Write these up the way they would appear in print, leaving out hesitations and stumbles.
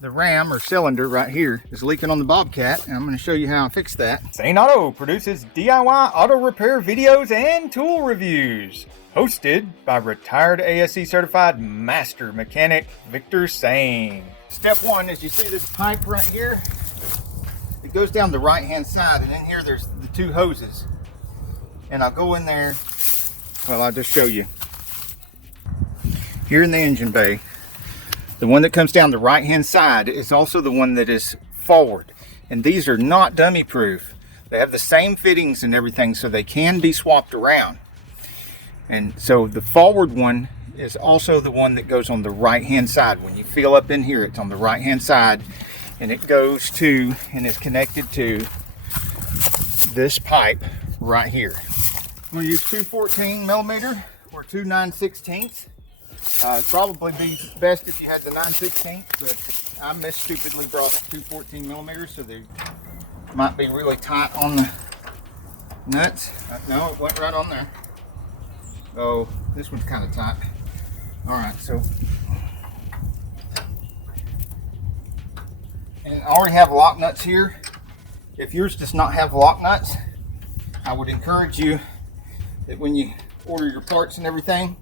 the ram or cylinder right here is leaking on the Bobcat, and I'm going to show you how I fix that. Saneauto produces DIY auto repair videos and tool reviews. Hosted by retired ASE certified master mechanic Victor Sane. Step one is you see this pipe right here? It goes down the right hand side, and in here there's the two hoses. And I'll go in there, well, I'll just show you. Here in the engine bay, the one that comes down the right hand side is also the one that is forward. And these are not dummy proof. They have the same fittings and everything, so they can be swapped around. And so the forward one is also the one that goes on the right hand side. When you feel up in here, it's on the right hand side, and it goes to and is connected to this pipe right here. I'm going to use 214 millimeter or 2 9/16. It'd probably be best if you had the 9/16, but I stupidly brought 214 millimeters, so they might be really tight on the nuts. No, it went right on there. Oh, this one's kind of tight. All right, so, and I already have lock nuts here. If yours does not have lock nuts, I would encourage you that when you order your parts and everything,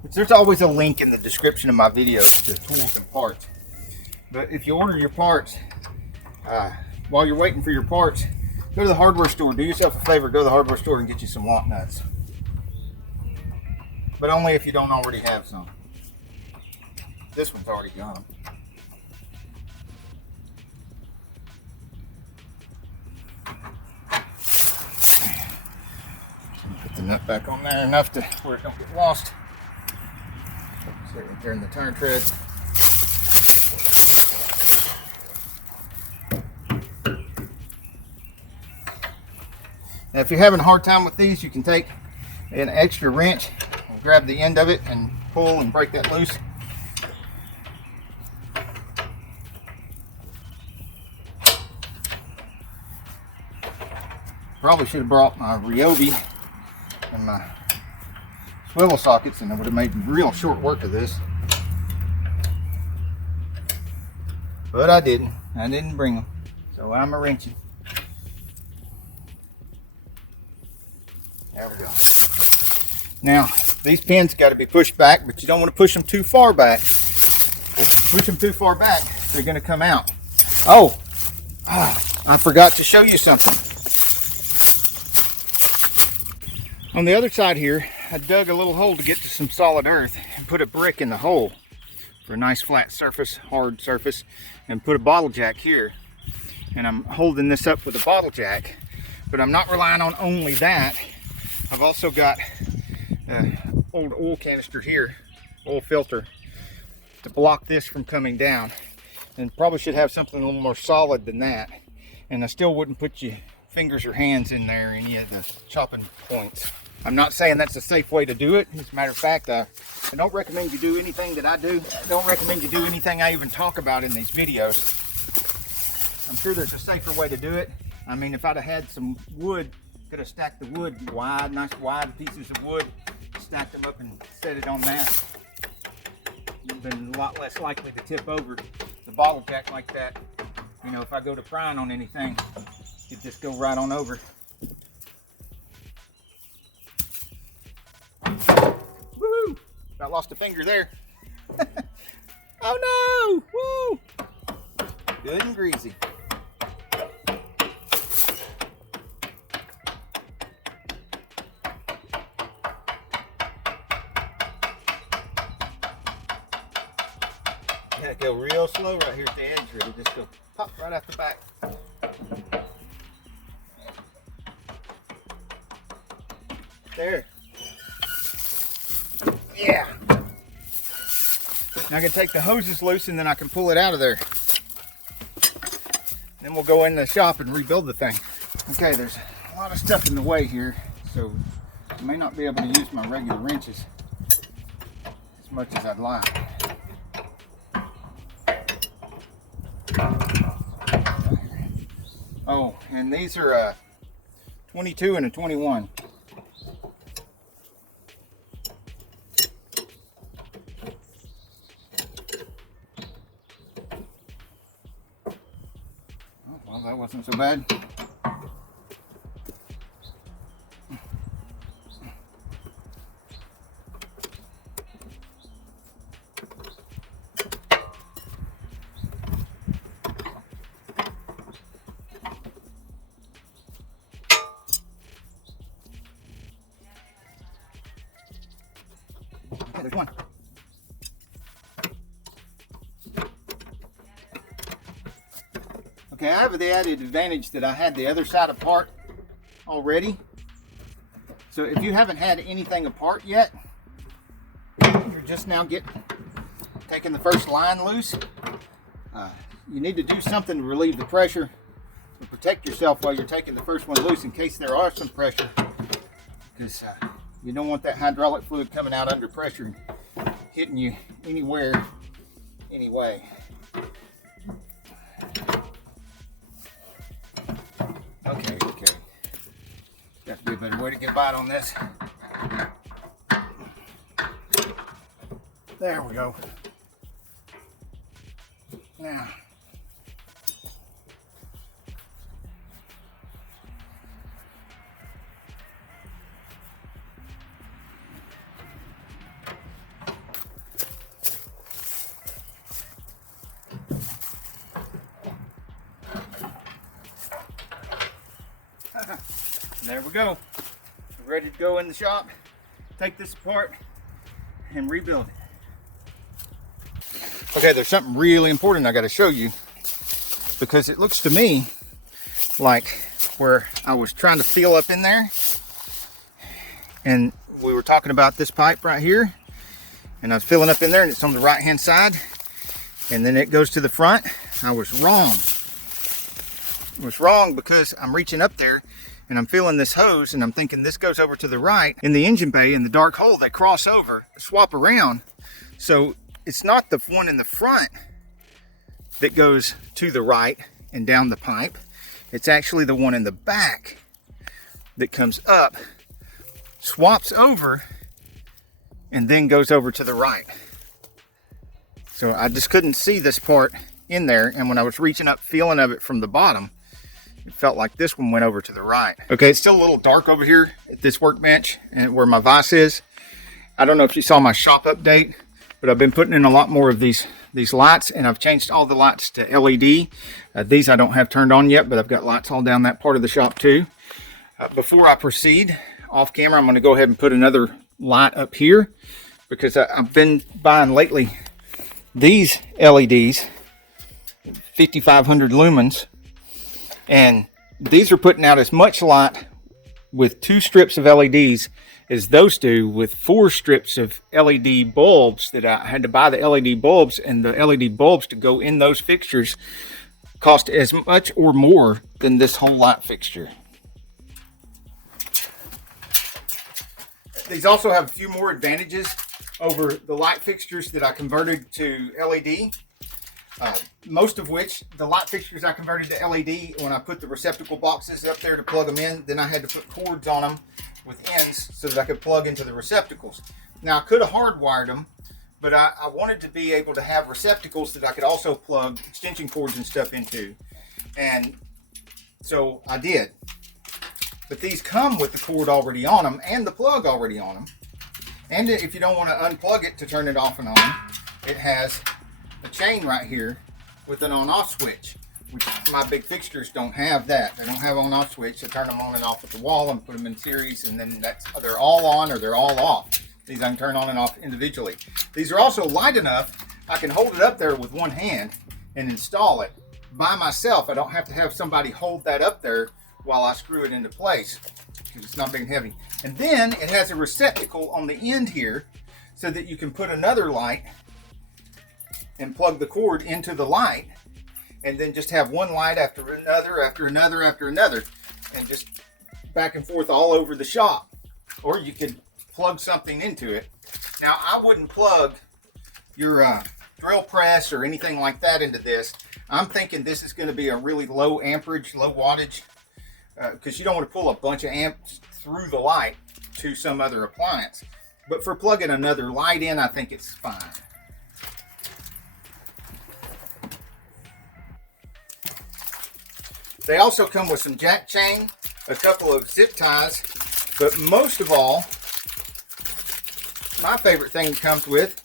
which there's always a link in the description of my videos to tools and parts. But if you order your parts, while you're waiting for your parts, go to the hardware store. Do yourself a favor, go to the hardware store and get you some lock nuts. But only if you don't already have some. This one's already gone. Put the nut back on there enough to where it don't get lost. Sit right there in the tire tread. Now, if you're having a hard time with these, you can take an extra wrench and grab the end of it and pull and break that loose. Probably should have brought my Ryobi and my swivel sockets, and I would have made real short work of this. But I didn't. I didn't bring them. So I'm a wrenching. There we go. Now, these pins got to be pushed back, but you don't want to push them too far back. If you push them too far back, they're going to come out. Oh, I forgot to show you something. On the other side here, I dug a little hole to get to some solid earth and put a brick in the hole for a nice flat surface, hard surface, and put a bottle jack here. And I'm holding this up with a bottle jack, but I'm not relying on only that. I've also got an old oil canister here, oil filter, to block this from coming down. And probably should have something a little more solid than that. And I still wouldn't put your fingers or hands in there, any of the chopping points. I'm not saying that's a safe way to do it. As a matter of fact, I don't recommend you do anything that I do. I don't recommend you do anything I even talk about in these videos. I'm sure there's a safer way to do it. I mean, if I'd have had some wood, could have stacked the wood wide, nice wide pieces of wood, stacked them up and set it on that. You've been a lot less likely to tip over the bottle jack like that. You know, if I go to prying on anything, it just go right on over. Woohoo! About lost a finger there. Oh no! Woo! Good and greasy. Gotta go real slow right here at the edge, or it'll just go pop right out the back. There. Yeah. Now I can take the hoses loose and then I can pull it out of there. Then we'll go in the shop and rebuild the thing. Okay, there's a lot of stuff in the way here, so I may not be able to use my regular wrenches as much as I'd like. Oh, and these are a 22 and a 21. Well, that wasn't so bad. Okay, there's one. Okay, I have the added advantage that I had the other side apart already. So if you haven't had anything apart yet, you're just now taking the first line loose. You need to do something to relieve the pressure to protect yourself while you're taking the first one loose in case there are some pressure, because you don't want that hydraulic fluid coming out under pressure and hitting you anywhere, anyway. Okay. Got to be a better way to get a bite on this. There we go. Now, there we go. We're ready to go in the shop, take this apart, and rebuild it. Okay, there's something really important I got to show you, because it looks to me like where I was trying to feel up in there, and we were talking about this pipe right here, and I was filling up in there, and it's on the right hand side, and then it goes to the front. I was wrong. I was wrong because I'm reaching up there and I'm feeling this hose and I'm thinking this goes over to the right. In the engine bay, in the dark hole, they cross over, swap around. So it's not the one in the front that goes to the right and down the pipe. It's actually the one in the back that comes up, swaps over, and then goes over to the right. So I just couldn't see this part in there, and when I was reaching up, feeling of it from the bottom, it felt like this one went over to the right. Okay, it's still a little dark over here at this workbench and where my vise is. I don't know if you saw my shop update, but I've been putting in a lot more of these lights, and I've changed all the lights to LED. These I don't have turned on yet, but I've got lights all down that part of the shop too. Before I proceed off camera, I'm going to go ahead and put another light up here, because I've been buying lately these LEDs, 5500 lumens, and these are putting out as much light with 2 strips of LEDs as those do with 4 strips of LED bulbs. That I had to buy the LED bulbs, and the LED bulbs to go in those fixtures cost as much or more than this whole light fixture. These also have a few more advantages over the light fixtures that I converted to LED. Most of which, the light fixtures I converted to LED, when I put the receptacle boxes up there to plug them in, then I had to put cords on them with ends so that I could plug into the receptacles. Now I could have hardwired them, but I wanted to be able to have receptacles that I could also plug extension cords and stuff into, and so I did. But these come with the cord already on them and the plug already on them, and if you don't want to unplug it to turn it off and on, it has a chain right here with an on-off switch, which my big fixtures don't have that. They don't have on-off switch. I turn them on and off at the wall and put them in series, and then they're all on or they're all off. These I can turn on and off individually. These are also light enough I can hold it up there with one hand and install it by myself. I don't have to have somebody hold that up there while I screw it into place, because it's not being heavy. And then it has a receptacle on the end here so that you can put another light and plug the cord into the light, and then just have one light after another, after another, after another, and just back and forth all over the shop. Or you could plug something into it. Now, I wouldn't plug your drill press or anything like that into this. I'm thinking this is going to be a really low amperage, low wattage, because you don't want to pull a bunch of amps through the light to some other appliance. But for plugging another light in, I think it's fine. They also come with some jack chain, a couple of zip ties, but most of all, my favorite thing it comes with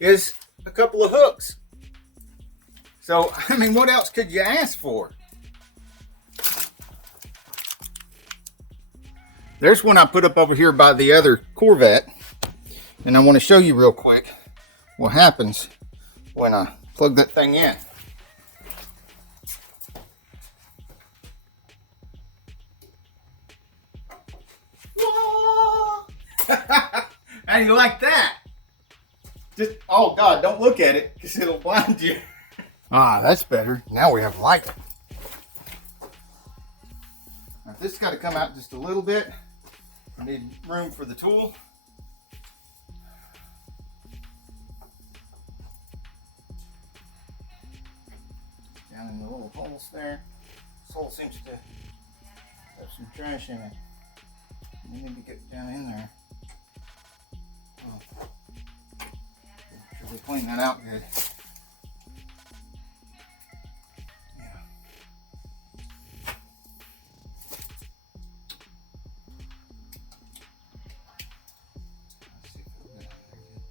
is a couple of hooks. So, I mean, what else could you ask for? There's one I put up over here by the other Corvette, and I want to show you real quick what happens when I plug that thing in. How do you like that? Just, oh God, don't look at it because it'll blind you. Ah, that's better. Now we have light. Now, this has got to come out just a little bit. I need room for the tool. Down in the little holes there. This hole seems to have some trash in it. You need to get down in there. Oh. Make sure we clean that out good.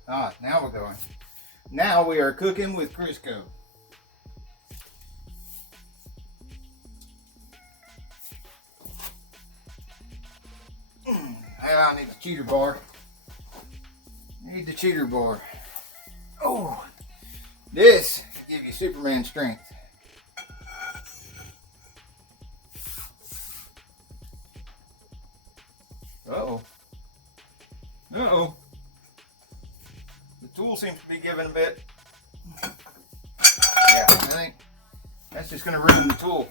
Ah, now we're going. Now we are cooking with Crisco. I need the cheater bar. Need the cheater bar. Oh, this will give you Superman strength. Uh-oh. Uh-oh. The tool seems to be giving a bit. Yeah, I think that's just going to ruin the tool.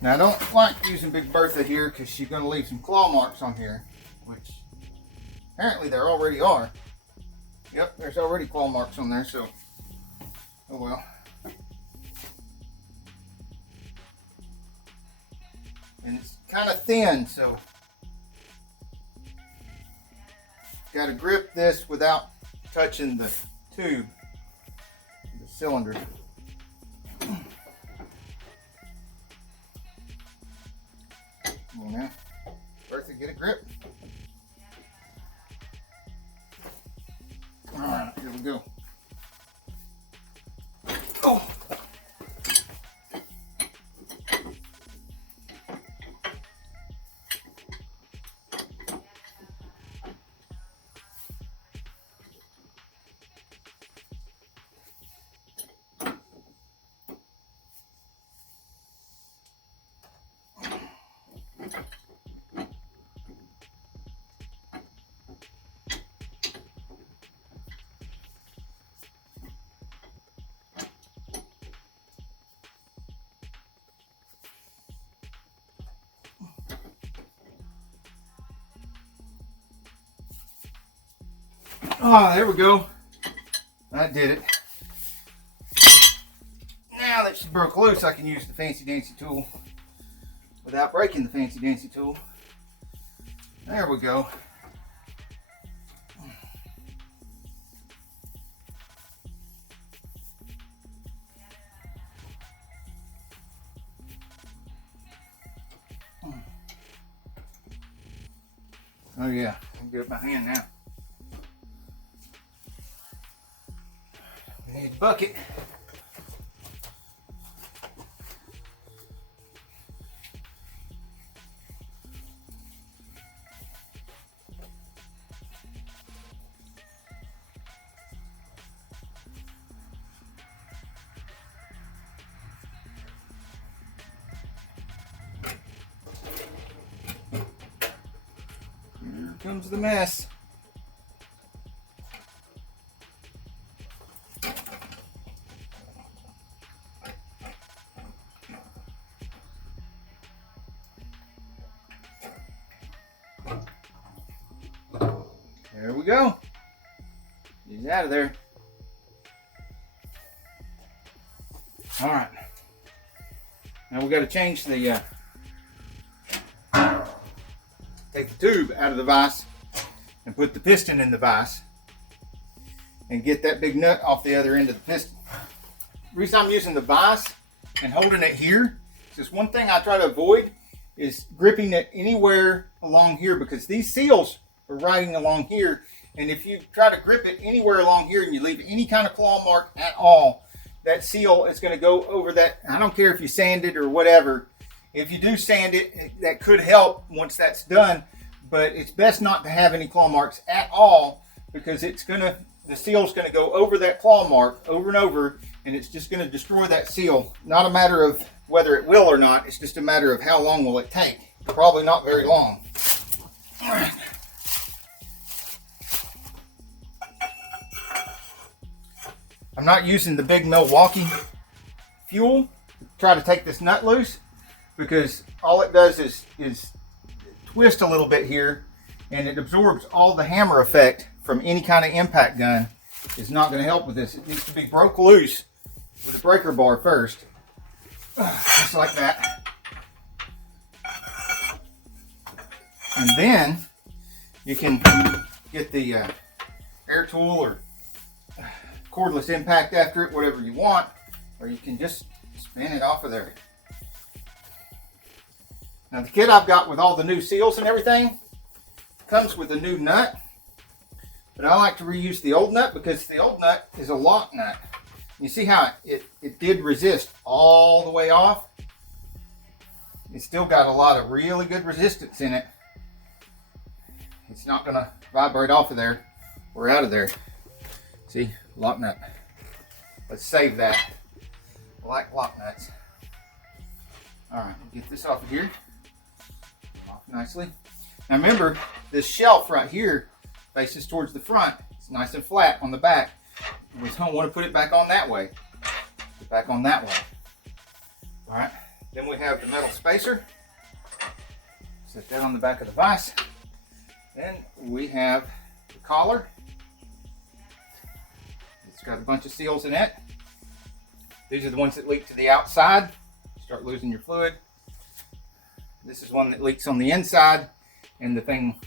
Now I don't like using Big Bertha here because she's going to leave some claw marks on here, which apparently there already are. Yep, there's already claw marks on there, so oh well. And it's kind of thin, so got to grip this without touching the tube, the cylinder. Come on now, Bertha, get a grip. All right, here we go. Oh. Ah, there we go. That did it. Now that she broke loose, I can use the fancy dancy tool without breaking the fancy dancy tool. There we go. Oh yeah, I'll do it by hand now. We need a bucket. Here comes the mess. There we go. He's out of there. All right. Now we got to change the take the tube out of the vise and put the piston in the vise. and get that big nut off the other end of the piston. The reason I'm using the vise and holding it here is just one thing I try to avoid is gripping it anywhere along here, because these seals are riding along here, and if you try to grip it anywhere along here and you leave any kind of claw mark at all, that seal is going to go over that. I don't care if you sand it or whatever. If you do sand it, that could help once that's done, but it's best not to have any claw marks at all, because the seal's going to go over that claw mark over and over, and it's just going to destroy that seal. Not a matter of whether it will or not, it's just a matter of how long will it take. Probably not very long. All right. I'm not using the big Milwaukee fuel to try to take this nut loose, because all it does is twist a little bit here, and it absorbs all the hammer effect from any kind of impact gun. Is not going to help with this. It needs to be broke loose with a breaker bar first, just like that. And then you can get the air tool or cordless impact after it, whatever you want, or you can just spin it off of there. Now the kit I've got with all the new seals and everything comes with a new nut, but I like to reuse the old nut because the old nut is a lock nut. You see how it did resist all the way off? It's still got a lot of really good resistance in it. It's not going to vibrate off of there. We're out of there. See, lock nut. Let's save that. I like lock nuts. All right, we'll get this off of here. Off nicely. Now remember, this shelf right here faces towards the front. It's nice and flat on the back. We don't want to put it back on that way. Put it back on that way. All right, then we have the metal spacer. Set that on the back of the vise. Then we have the collar. It's got a bunch of seals in it. These are the ones that leak to the outside. Start losing your fluid. This is one that leaks on the inside, and the thing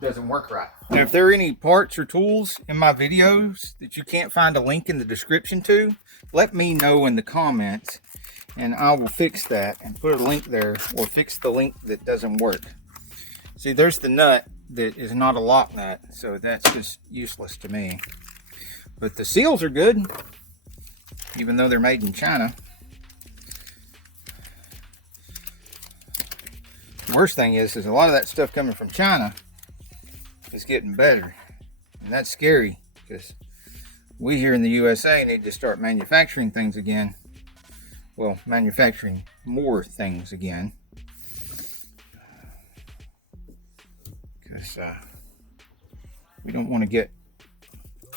doesn't work right. Now, if there are any parts or tools in my videos that you can't find a link in the description to, let me know in the comments, and I will fix that and put a link there, or fix the link that doesn't work. See, there's the nut that is not a lock nut, so that's just useless to me. But the seals are good, even though they're made in China. The worst thing is a lot of that stuff coming from China is getting better, and that's scary, because we here in the USA need to start manufacturing things again. Well, manufacturing more things again, because we don't want to get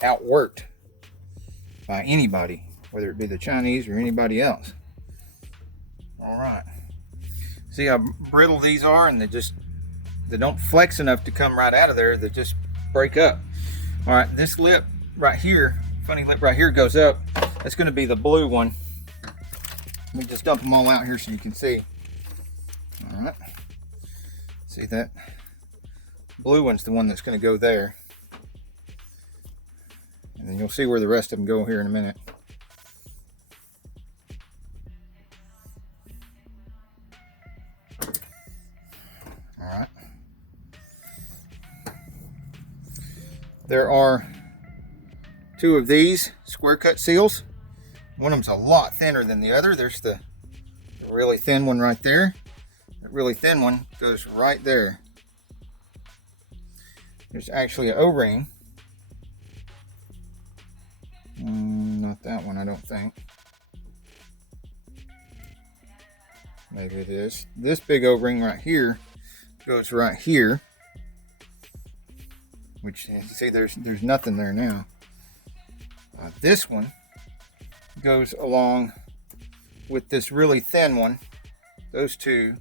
outworked by anybody, whether it be the Chinese or anybody else. All right, see how brittle these are, and they don't flex enough to come right out of there. They just break up. All right, this lip right here, funny lip right here, goes up. That's going to be the blue one. Let me just dump them all out here so you can see. All right, see that blue one's the one that's going to go there, and then you'll see where the rest of them go here in a minute. All right, there are two of these square cut seals. One of them's a lot thinner than the other. There's the really thin one right there. The really thin one goes right there. There's actually an O-ring. Not that one, I don't think. Maybe it is. This big O-ring right here goes right here, which you see there's nothing there now. This one goes along with this really thin one. Those two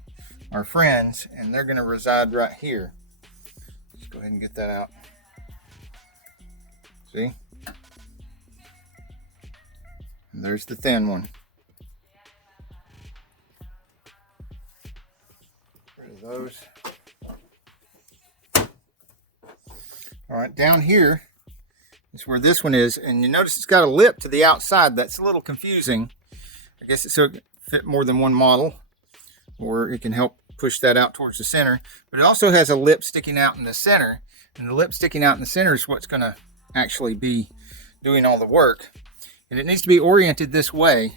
are friends, and they're going to reside right here. Let's go ahead and get that out. See? And there's the thin one. Rid of those. All right, down here is where this one is, and you notice it's got a lip to the outside. That's a little confusing. I guess it's so it can fit more than one model, or it can help push that out towards the center. But it also has a lip sticking out in the center, and the lip sticking out in the center is what's going to actually be doing all the work. And it needs to be oriented this way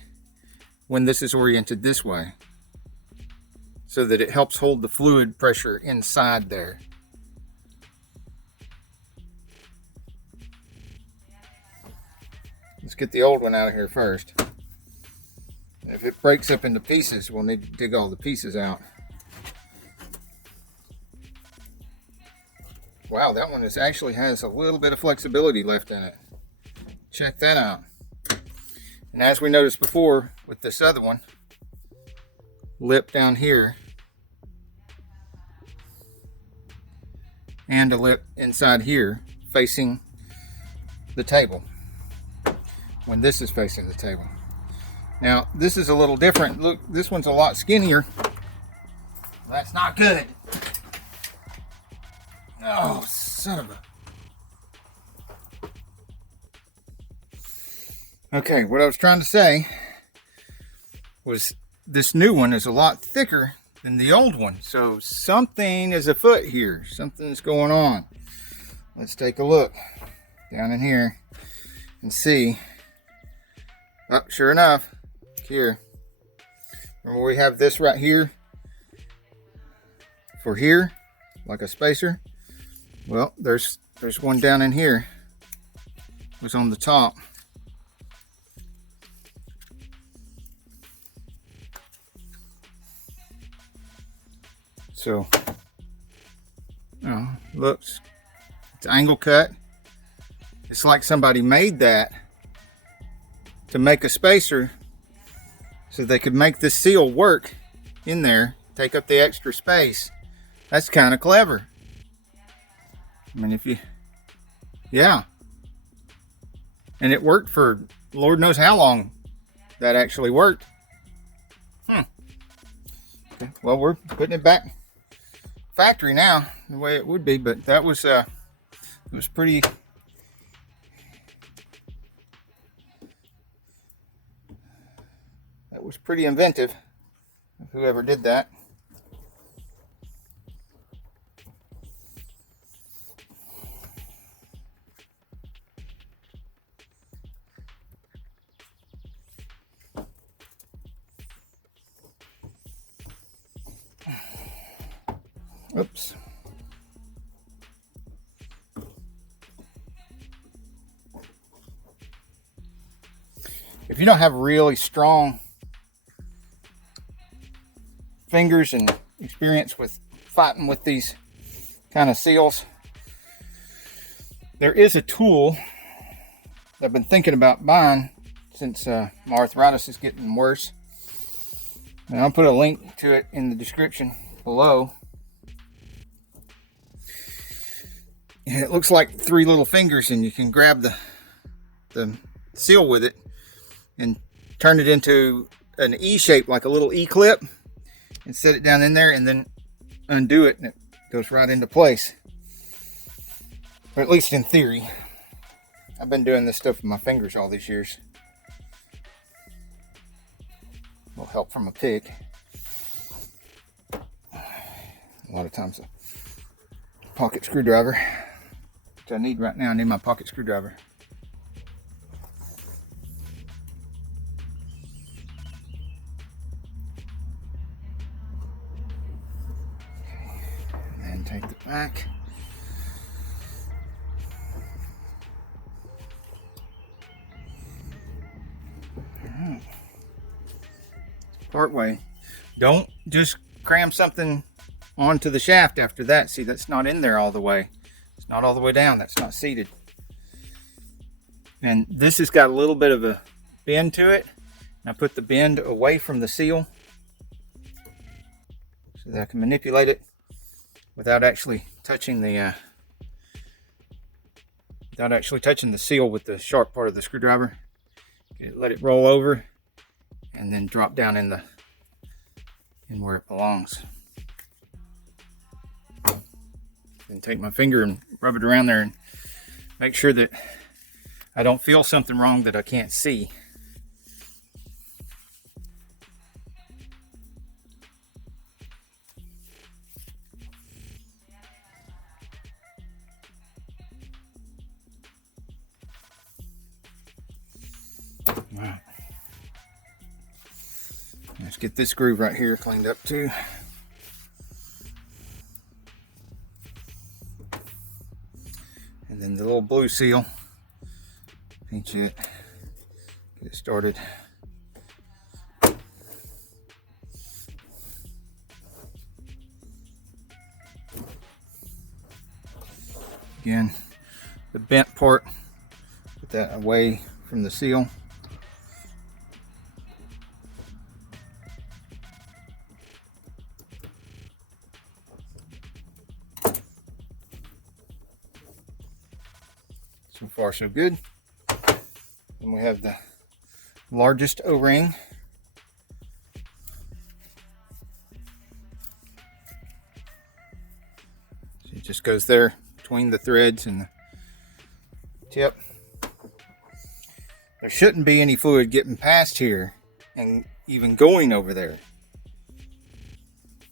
when this is oriented this way, so that it helps hold the fluid pressure inside there. Let's get the old one out of here first. If it breaks up into pieces, we'll need to dig all the pieces out. Wow, that one actually has a little bit of flexibility left in it. Check that out. And as we noticed before with this other one, lip down here and a lip inside here facing the table when this is facing the table. Now this is a little different. Look, this one's a lot skinnier. That's not good. Oh, son of a... Okay, what I was trying to say was this new one is a lot thicker than the old one. So something is afoot here. Something's going on. Let's take a look down in here and see. Oh, sure enough, here. Remember we have this right here for here, like a spacer. Well, there's one down in here. It was on the top. So, oh, looks, it's angle cut. It's like somebody made that to make a spacer so they could make this seal work in there, take up the extra space. That's kind of clever. I mean, if you, yeah. And it worked for Lord knows how long that actually worked. Okay, well, we're putting it back factory now, the way it would be, but that was, it was pretty, that was pretty inventive, whoever did that. Oops. If you don't have really strong fingers and experience with fighting with these kind of seals, there is a tool that I've been thinking about buying since my arthritis is getting worse. And I'll put a link to it in the description below. And it looks like 3 little fingers, and you can grab the seal with it and turn it into an E shape, like a little E clip, and set it down in there and then undo it, and it goes right into place. Or at least in theory. I've been doing this stuff with my fingers all these years. A little help from a pick. A lot of times a pocket screwdriver. Which I need right now. I need my pocket screwdriver. And take the back. Alright. Part way. Don't just cram something onto the shaft after that. See, that's not in there all the way. It's not all the way down. That's not seated. And this has got a little bit of a bend to it. And I put the bend away from the seal so that I can manipulate it without actually touching the seal with the sharp part of the screwdriver. Let it roll over and then drop down in where it belongs. Then take my finger and rub it around there and make sure that I don't feel something wrong that I can't see. Wow. Let's get this groove right here cleaned up too. And then the little blue seal, pinch it, get it started. Again, the bent part, put that away from the seal. So far so good. And we have the largest O-ring. So it just goes there between the threads and the tip. There shouldn't be any fluid getting past here and even going over there.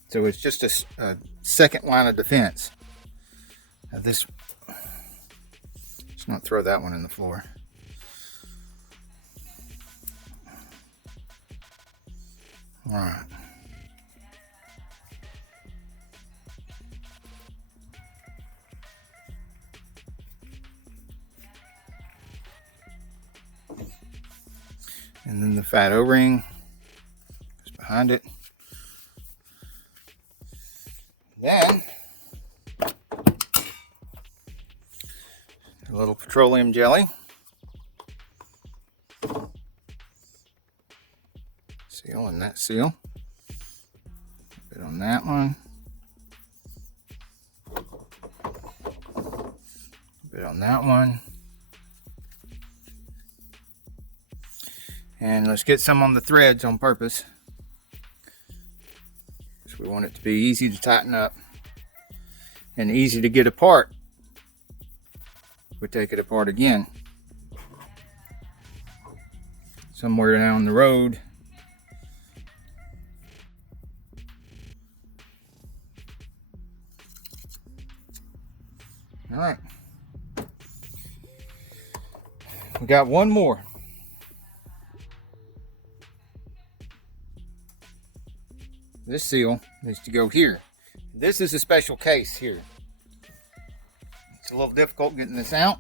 So it's just a second line of defense. Now this, let's not throw that one in the floor. All right. And then the fat O-ring is behind it. Then a little petroleum jelly. Seal and that seal. A bit on that one. A bit on that one. And let's get some on the threads on purpose. Because we want it to be easy to tighten up and easy to get apart. We take it apart again. Somewhere down the road. All right. We got one more. This seal needs to go here. This is a special case here. It's a little difficult getting this out.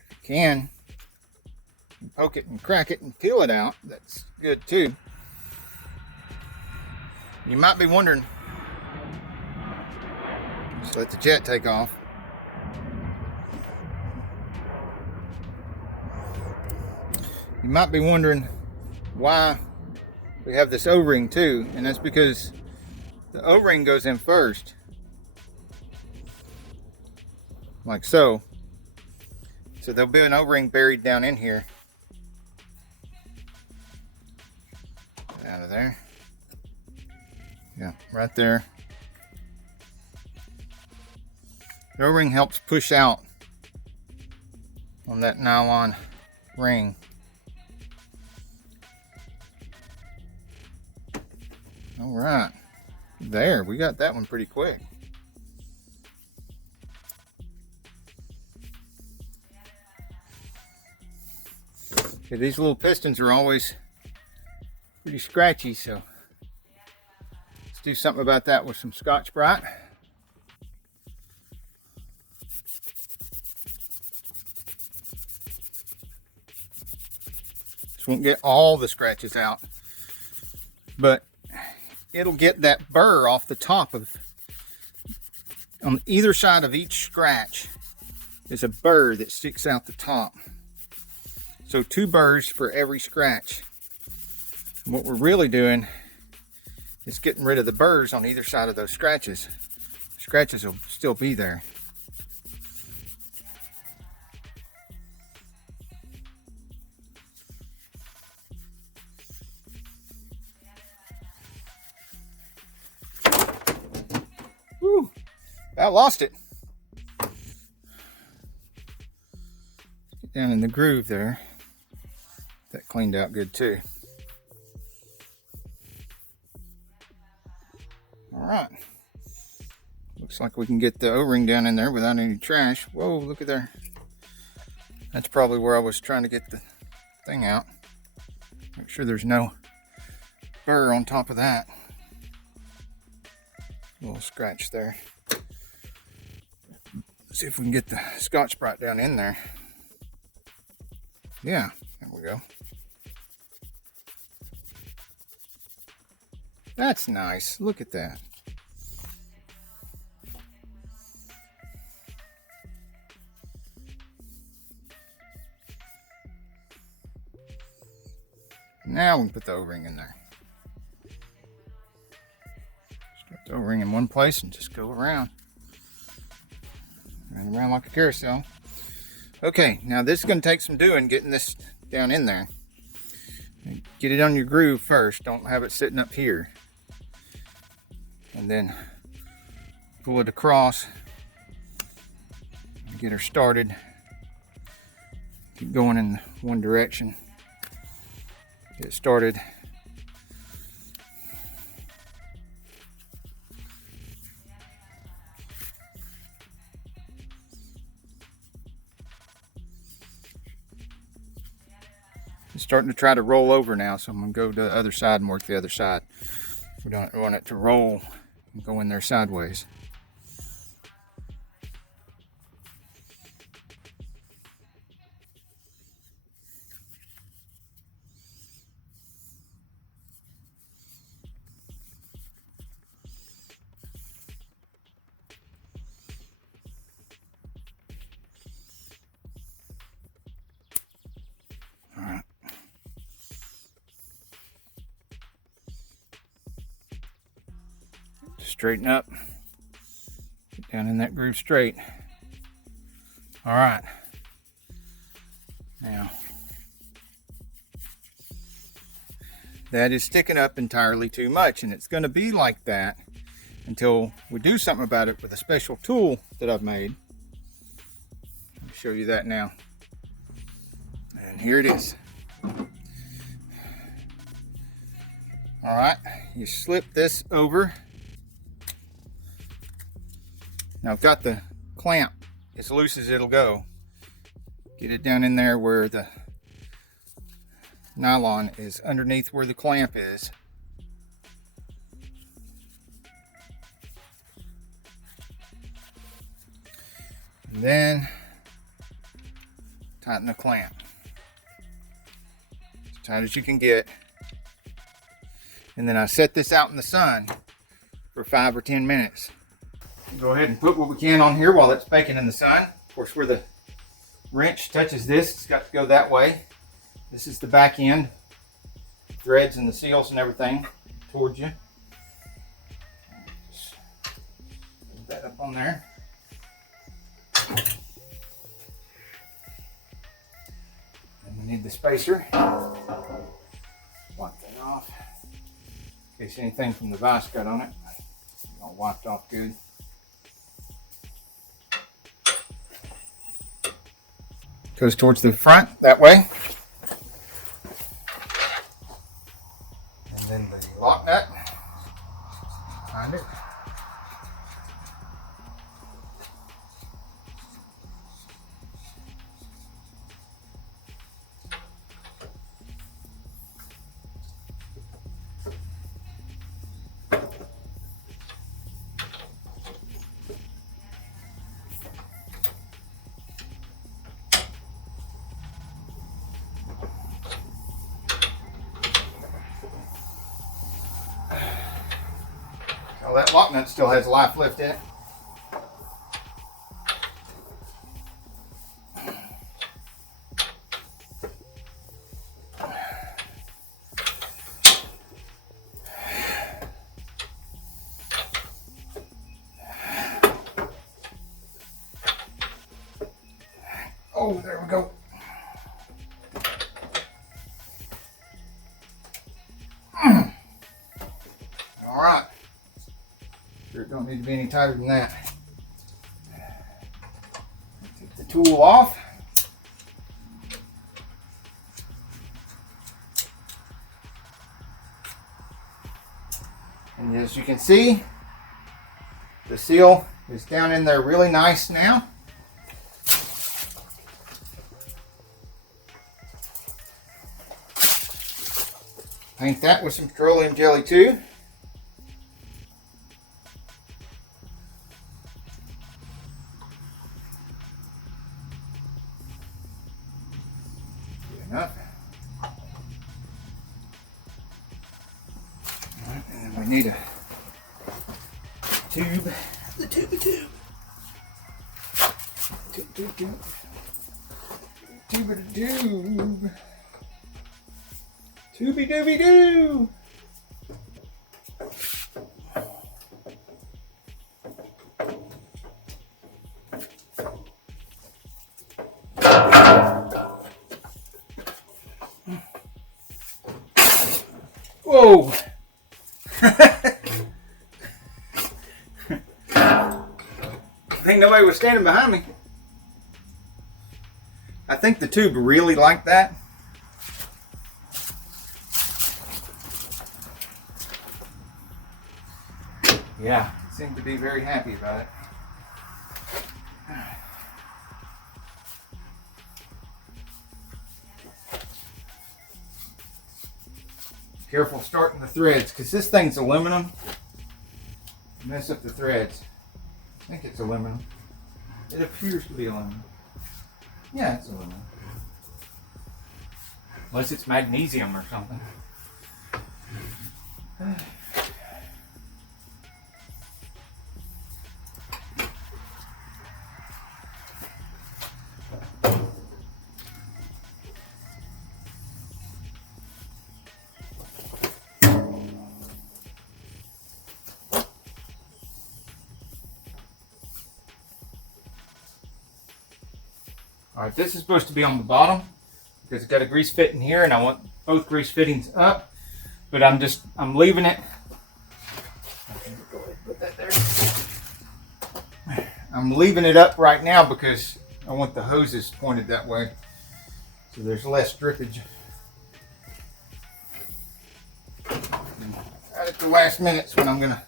If you can, poke it and crack it and peel it out. That's good too. You might be wondering, just let the jet take off. You might be wondering why we have this O-ring too, and that's because the O-ring goes in first, like so. So there'll be an O-ring buried down in here. Get out of there. Yeah, right there. The O-ring helps push out on that nylon ring. All right, there, we got that one pretty quick. Okay, these little pistons are always pretty scratchy, so let's do something about that with some Scotch-Brite. This won't get all the scratches out, but it'll get that burr off the top of, on either side of each scratch is a burr that sticks out the top. So 2 burrs for every scratch. And what we're really doing is getting rid of the burrs on either side of those scratches. The scratches will still be there. About lost it. Get down in the groove there. That cleaned out good too. All right. Looks like we can get the O-ring down in there without any trash. Whoa, look at there. That's probably where I was trying to get the thing out. Make sure there's no burr on top of that. A little scratch there. See if we can get the Scotch-Brite down in there. Yeah, there we go. That's nice. Look at that. Now we can put the O-ring in there. Just get the O-ring in one place and just go around. Run around like a carousel. Okay, now this is going to take some doing, getting this down in there. Get it on your groove first. Don't have it sitting up here. And then pull it across. Get her started. Keep going in one direction. Get started. It's starting to try to roll over now, so I'm going to go to the other side and work the other side. We don't want it to roll and go in there sideways. Straighten up, get down in that groove straight. All right, now that is sticking up entirely too much, and it's going to be like that until we do something about it with a special tool that I've made. I'll show you that now, and here it is. All right, you slip this over. Now I've got the clamp as loose as it'll go. Get it down in there where the nylon is underneath where the clamp is. And then tighten the clamp. As tight as you can get. And then I set this out in the sun for 5 or 10 minutes. Go ahead and put what we can on here while it's baking in the sun. Of course, where the wrench touches this, it's got to go that way. This is the back end, threads and the seals and everything towards you. Just put that up on there. And we need the spacer. Wipe that off in case anything from the vise got on it. All wiped off good. Goes towards the front that way. And then the lock nut behind it. Well, that lock nut still has life left in it. Oh, there we go. All right. Sure, it don't need to be any tighter than that. tool off. And as you can see, the seal is down in there really nice now. Paint that with some petroleum jelly too. Good enough. All right, and then we need a tube. The tube. Tube. Tubey dooby doo! Whoa! I think nobody was standing behind me. I think the tube really liked that. Yeah, seemed to be very happy about it. Careful starting the threads, because this thing's aluminum. Mess up the threads. I think it's aluminum. It appears to be aluminum. Yeah, it's aluminum. Unless it's magnesium or something. Alright, this is supposed to be on the bottom because it's got a grease fit in here and I want both grease fittings up, but I'm leaving it. Go ahead and put that there. I'm leaving it up right now because I want the hoses pointed that way so there's less drippage. Right at the last minute's when I'm going to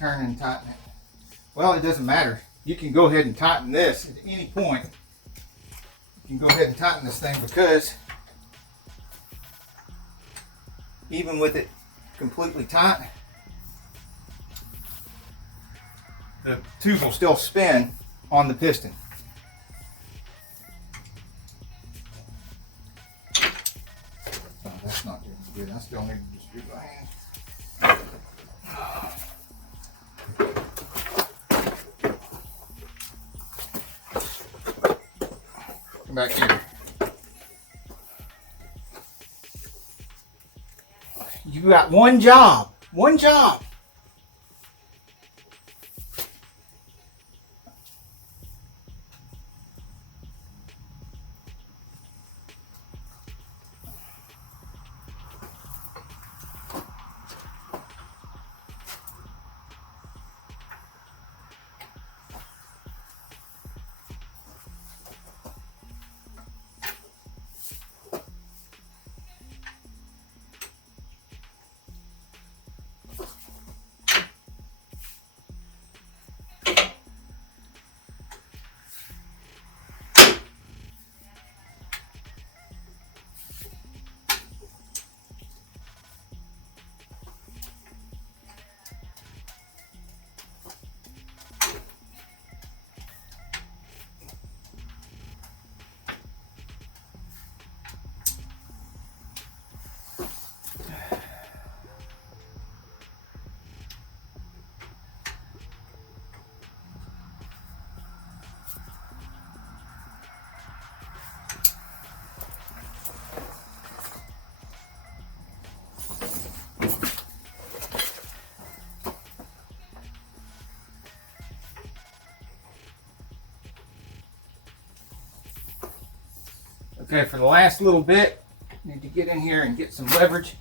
turn and tighten it. Well, it doesn't matter. You can go ahead and tighten this at any point. You can go ahead and tighten this thing because even with it completely tight, the tube will still spin on the piston. Oh, that's not good. I still need to just do it by hand. Back here. You got one job. One job. Okay, for the last little bit, need to get in here and get some leverage.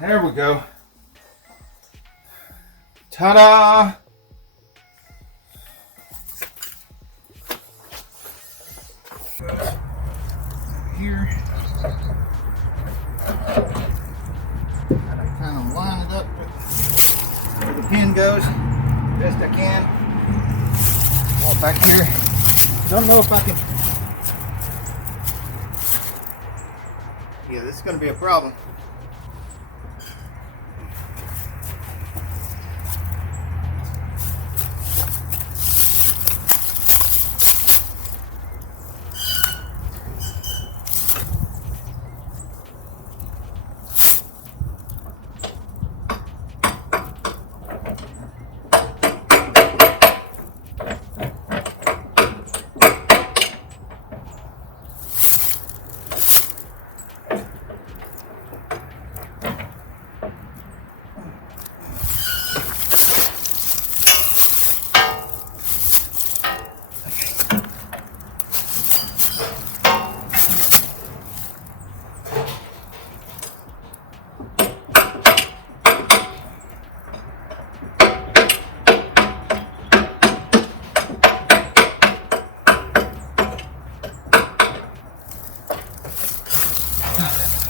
There we go. Ta-da! Here. Gotta kind of line it up with where the pin goes. Best I can. Walk back here. Don't know if I can. Yeah, this is going to be a problem.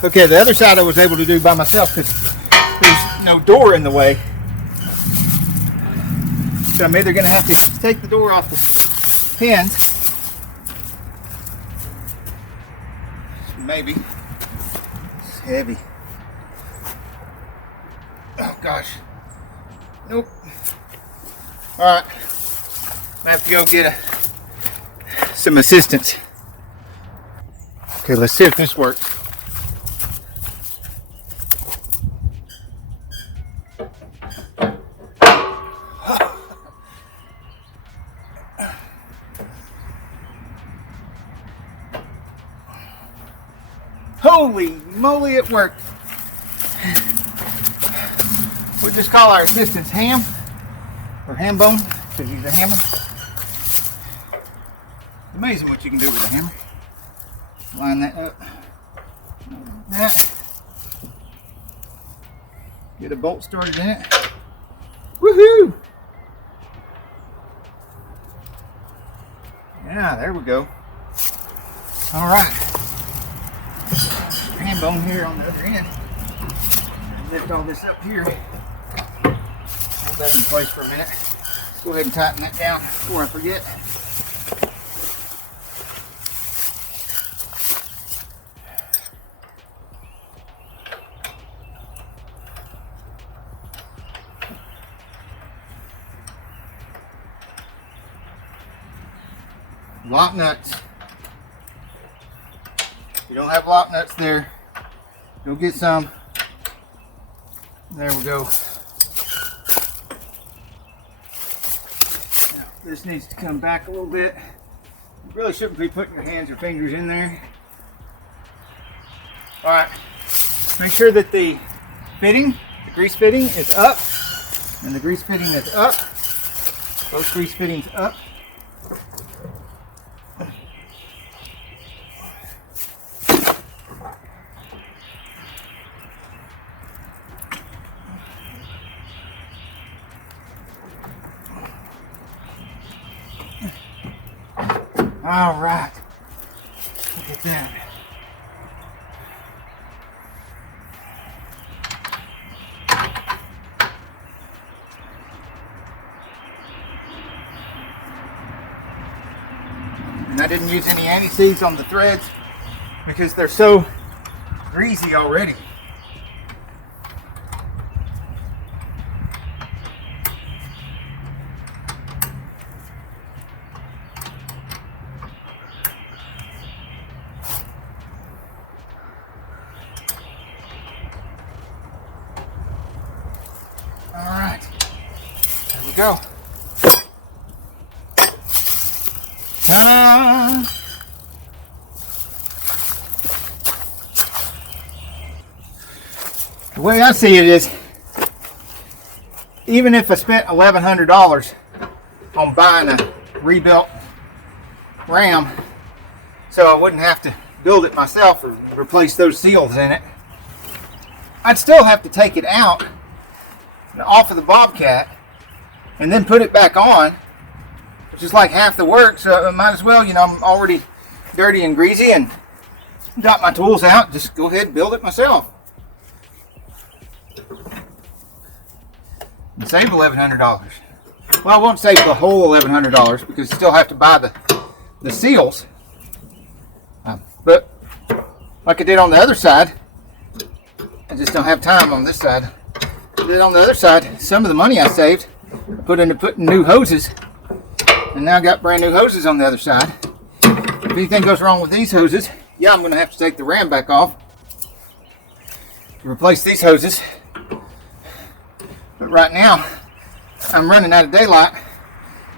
Okay, the other side I was able to do by myself because there's no door in the way. So I'm either going to have to take the door off the pins. Maybe. It's heavy. Oh gosh. Nope. Alright. I have to go get some assistance. Okay, let's see if this works. Holy moly, it worked. We'll just call our assistant's Ham, or Ham Bone, because he's a hammer. Amazing what you can do with a hammer. Line that up. That. Get a bolt started in it. Woohoo! Yeah, there we go. All right. Ham bone here on the other end. Lift all this up here. Hold that in place for a minute. Go ahead and tighten that down before I forget. Lock nuts. If you don't have lock nuts there, go get some. There we go. Now, this needs to come back a little bit. You really shouldn't be putting your hands or fingers in there. Alright, make sure that the fitting, the grease fitting is up, and the grease fitting is up. Both grease fittings up. All right, look at that. And I didn't use any anti-seize on the threads because they're so greasy already. Go. Ta-da! The way I see it is, even if I spent $1,100 on buying a rebuilt ram, so I wouldn't have to build it myself or replace those seals in it, I'd still have to take it out off of the Bobcat and then put it back on, which is like half the work. So I might as well, you know, I'm already dirty and greasy and got my tools out, just go ahead and build it myself and save $1,100. Well, I won't save the whole $1,100 because you still have to buy the seals, but like I did on the other side, I just don't have time on this side. I did on the other side, some of the money I saved I put into putting new hoses, and now I got brand new hoses on the other side. If anything goes wrong with these hoses, yeah, I'm going to have to take the ram back off to replace these hoses. But right now, I'm running out of daylight,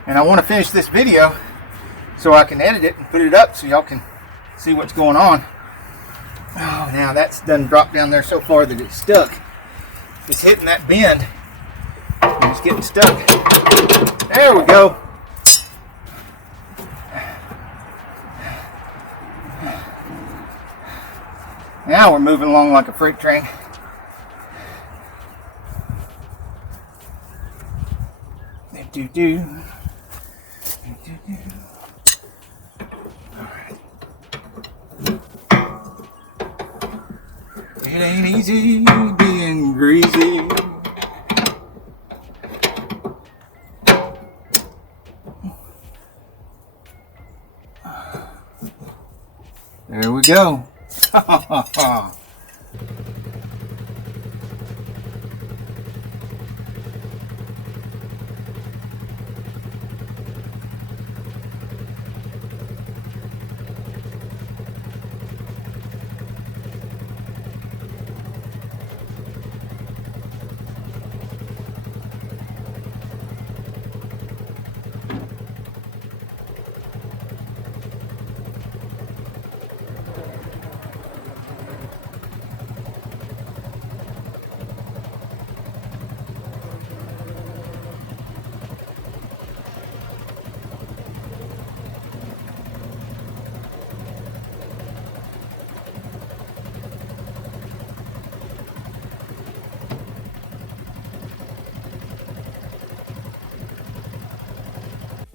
and I want to finish this video so I can edit it and put it up so y'all can see what's going on. Oh, now that's done dropped down there so far that it's stuck. It's hitting that bend and it's getting stuck. There we go. Now we're moving along like a freight train. Do-do-do. Alright. It ain't easy being greasy. There we go.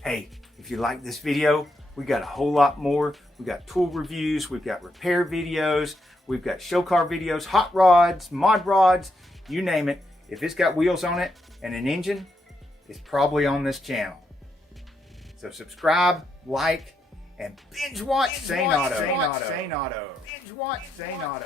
Hey, if you like this video, we got a whole lot more. We got tool reviews, we've got repair videos, we've got show car videos, hot rods, mod rods, you name it. If it's got wheels on it and an engine, it's probably on this channel. So subscribe, like, and binge watch Saneauto. Binge watch Saneauto.